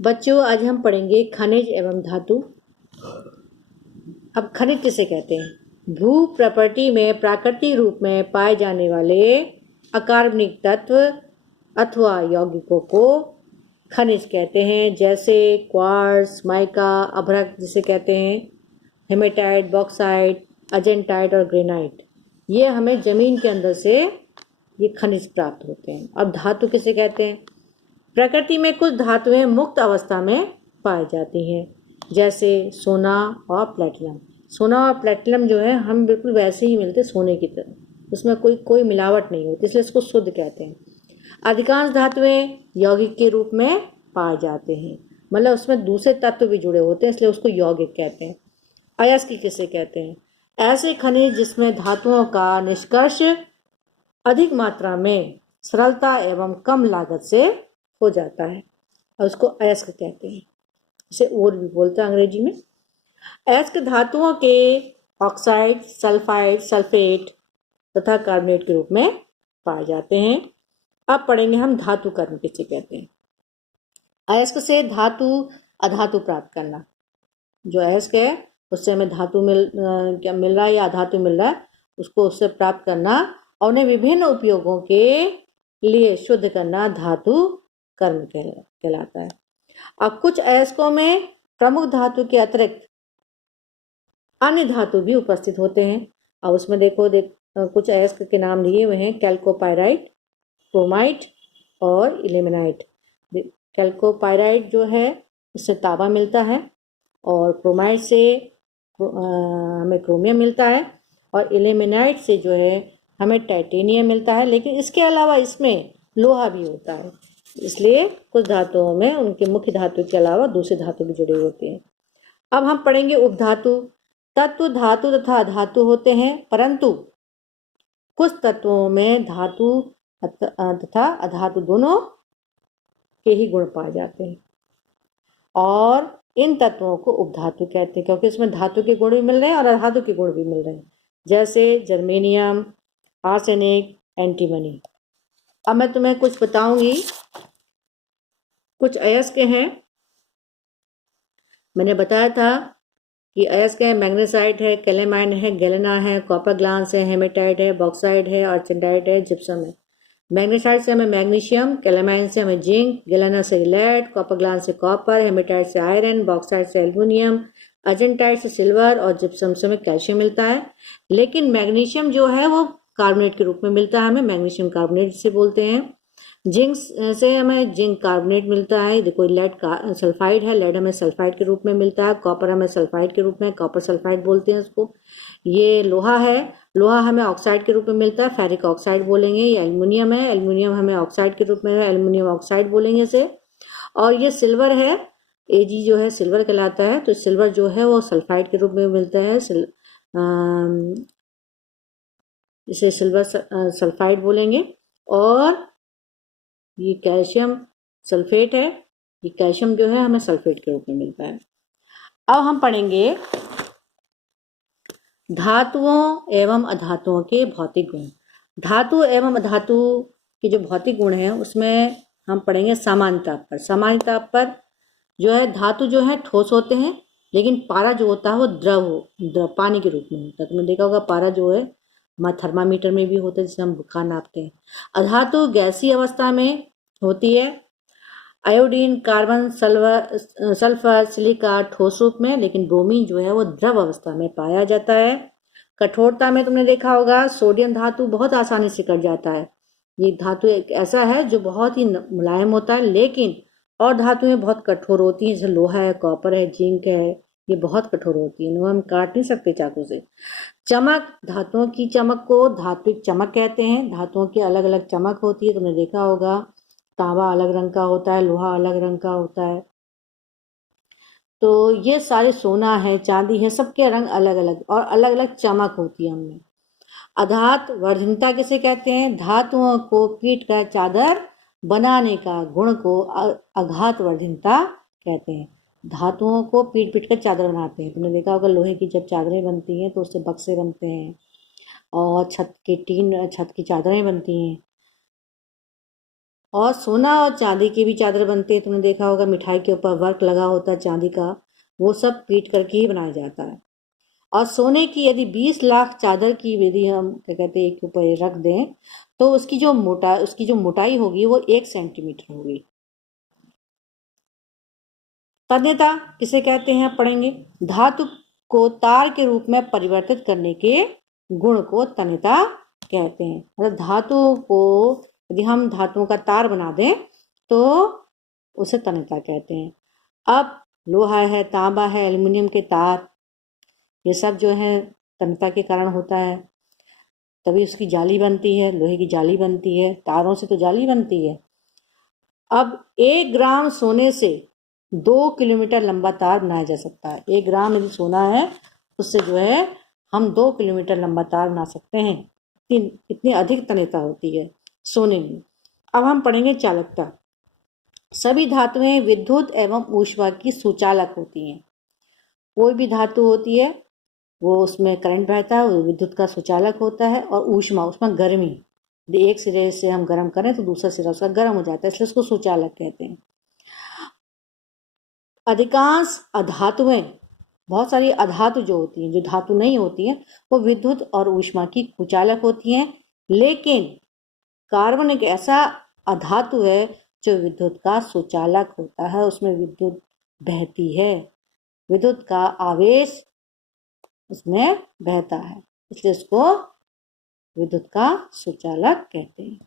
बच्चों, आज हम पढ़ेंगे खनिज एवं धातु। अब खनिज किसे कहते हैं? भू प्रकृति में प्राकृतिक रूप में पाए जाने वाले अकार्बनिक तत्व अथवा यौगिकों को खनिज कहते हैं। जैसे क्वार्ट्ज, माइका, अभ्रक जिसे कहते हैं, हेमेटाइट, बॉक्साइट, अजेंटाइट और ग्रेनाइट। ये हमें जमीन के अंदर से ये खनिज प्राप्त होते हैं। अब धातु किसे कहते हैं? प्रकृति में कुछ धातुएं मुक्त अवस्था में पाई जाती हैं, जैसे सोना और प्लेटिनम। सोना और प्लेटिनम जो है हम बिल्कुल वैसे ही मिलते सोने की तरह, उसमें कोई मिलावट नहीं होती, इसलिए इसको शुद्ध कहते हैं। अधिकांश धातुएं यौगिक के रूप में पाए जाते हैं, मतलब उसमें दूसरे तत्व भी जुड़े होते हैं, इसलिए उसको यौगिक कहते हैं। अयस्क किसे कहते हैं? ऐसे खनिज जिसमें धातुओं का निष्कर्ष अधिक मात्रा में सरलता एवं कम लागत से हो जाता है और उसको अयस्क कहते हैं। इसे ओर भी बोलते हैं अंग्रेजी में। अयस्क धातुओं के ऑक्साइड, सल्फाइड, सल्फेट तथा कार्बोनेट के रूप में पाए जाते हैं। अब पढ़ेंगे हम धातु कर्म किसे कहते हैं। अयस्क से धातु अधातु प्राप्त करना। जो अयस्क है उससे हमें धातु मिल रहा है या अधातु मिल रहा है, उसको उससे प्राप्त करना और उन्हें विभिन्न उपयोगों के लिए शुद्ध करना धातु कर्म कहलाता है। अब कुछ अयस्कों में प्रमुख धातु के अतिरिक्त अन्य धातु भी उपस्थित होते हैं। अब उसमें देखो कुछ अयस्क के नाम दिए हुए हैं: कैल्कोपाइराइट, क्रोमाइट और इल्मेनाइट। कैल्कोपाइराइट जो है उससे तांबा मिलता है और क्रोमाइट से हमें क्रोमियम मिलता है और इल्मेनाइट से जो है हमें टाइटेनियम मिलता है। लेकिन इसके अलावा इसमें लोहा भी होता है, इसलिए कुछ धातुओं में उनके मुख्य धातु के अलावा दूसरे धातु भी जुड़े होते हैं। अब हम पढ़ेंगे उपधातु। तत्व धातु तथा अधातु होते हैं, परंतु कुछ तत्वों में धातु तथा अधातु दोनों के ही गुण पाए जाते हैं और इन तत्वों को उपधातु कहते हैं, क्योंकि इसमें धातु के गुण भी मिल रहे हैं और अधातु के गुण भी मिल रहे हैं, जैसे जर्मेनियम, आर्सेनिक, एंटीमनी। अब मैं तुम्हें कुछ बताऊंगी। कुछ अयस्क हैं, मैंने बताया था कि अयस्क है, मैग्नेसाइट है, कैलेमाइन है, गैलेना है, कॉपर ग्लास है, हेमेटाइट है, बॉक्साइट है, अर्जेंटाइट है, जिप्सम है। मैग्नेसाइट से हमें मैग्नीशियम, कैलेमाइन से हमें जिंक, गैलेना से लेड, कॉपर ग्लास से कॉपर, हेमेटाइट से आयरन, बॉक्साइट से एल्युमिनियम, अर्जेंटाइट से सिल्वर और जिप्सम से हमें कैल्शियम मिलता है। लेकिन मैग्नीशियम जो है वो कार्बोनेट के रूप में मिलता है, हमें मैग्नीशियम कार्बोनेट से बोलते हैं। जिंक से हमें जिंक कार्बोनेट मिलता है। देखो लेड सल्फाइड है, लेड हमें सल्फाइड के रूप में मिलता है। कॉपर हमें सल्फाइड के रूप में कॉपर सल्फाइड बोलते हैं उसको। ये लोहा है, लोहा हमें ऑक्साइड के रूप में मिलता है, फेरिक ऑक्साइड बोलेंगे। ये एल्युमिनियम है, एल्युमिनियम हमें ऑक्साइड के रूप में एल्युमिनियम ऑक्साइड बोलेंगे इसे। और ये सिल्वर है, एजी जो है सिल्वर कहलाता है, तो सिल्वर जो है वो सल्फाइड के रूप में मिलता है, इसे सिल्वर सल्फाइड बोलेंगे। और ये कैल्शियम सल्फेट है, ये कैल्शियम जो है हमें सल्फेट के रूप में मिलता है। अब हम पढ़ेंगे धातुओं एवं अधातुओं के भौतिक गुण। धातु एवं अधातु के जो भौतिक गुण हैं उसमें हम पढ़ेंगे सामान्य ताप पर। सामान्य ताप पर जो है धातु जो है ठोस होते हैं, लेकिन पारा जो होता है वो द्रव पानी के रूप में होता है। तुमने देखा होगा पारा जो है हमारे थर्मामीटर में भी होता है, जिसे हम बुखार नापते हैं। अधातु गैसीय अवस्था में होती है, आयोडीन, कार्बन, सल्फर, सिलिका ठोस रूप में, लेकिन ब्रोमीन जो है वो द्रव अवस्था में पाया जाता है। कठोरता में तुमने देखा होगा सोडियम धातु बहुत आसानी से कट जाता है। ये धातु एक ऐसा है जो बहुत ही मुलायम होता है, लेकिन और धातुएं बहुत कठोर होती हैं, जैसे लोहा है, कॉपर है, जिंक है, ये बहुत कठोर होती है, इन्हें हम काट नहीं सकते चाकू से। चमक, धातुओं की चमक को धात्विक चमक कहते हैं। धातुओं की अलग अलग चमक होती है, तुमने देखा होगा तांबा अलग रंग का होता है, लोहा अलग रंग का होता है। तो ये सारे सोना है, चांदी है, सबके रंग अलग अलग और अलग अलग चमक होती है उनमें। अधात वर्धनता किसे कहते हैं? धातुओं को पीट कर चादर बनाने का गुण को अघात वर्धनता कहते हैं। धातुओं को पीट पीट कर चादर बनाते हैं। तुमने देखा होगा लोहे की जब चादरें बनती हैं तो उससे बक्से बनते हैं और छत की चादरें बनती हैं। और सोना और चांदी की भी चादर बनती है, तुमने देखा होगा मिठाई के ऊपर वर्क लगा होता है चांदी का, वो सब पीट करके ही बनाया जाता है। और सोने की यदि 20 लाख चादर की यदि हम क्या कहते हैं एक ऊपर रख दें, तो उसकी जो मोटाई होगी वो 1 सेंटीमीटर होगी। तन्यता किसे कहते हैं पढ़ेंगे। धातु को तार के रूप में परिवर्तित करने के गुण को तन्यता कहते हैं। मतलब धातु को यदि हम धातुओं का तार बना दें तो उसे तन्यता कहते हैं। अब लोहा है, तांबा है, एल्युमिनियम के तार, ये सब जो है तन्यता के कारण होता है, तभी उसकी जाली बनती है, लोहे की जाली बनती है, तारों से तो जाली बनती है। अब 1 ग्राम सोने से 2 किलोमीटर लंबा तार बनाया जा सकता है। 1 ग्राम यदि सोना है उससे जो है हम 2 किलोमीटर लंबा तार बना सकते हैं। इतनी अधिक तन्यता होती है सोने में। अब हम पढ़ेंगे चालकता। सभी धातुएं विद्युत एवं ऊष्मा की सुचालक होती हैं। कोई भी धातु होती है वो उसमें करंट बहता है, वो विद्युत का सुचालक होता है। और ऊष्मा, उसमें गर्मी, यदि एक सिरे से हम गर्म करें तो दूसरा सिरा उसका गर्म हो जाता है, इसलिए उसको सुचालक कहते हैं। अधिकांश अधातुएं, बहुत सारी अधातु जो होती हैं, जो धातु नहीं होती हैं, वो विद्युत और ऊष्मा की कुचालक होती हैं। लेकिन कार्बन एक ऐसा अधातु है जो विद्युत का सुचालक होता है, उसमें विद्युत बहती है, विद्युत का आवेश उसमें बहता है, इसलिए उसको विद्युत का सुचालक कहते हैं।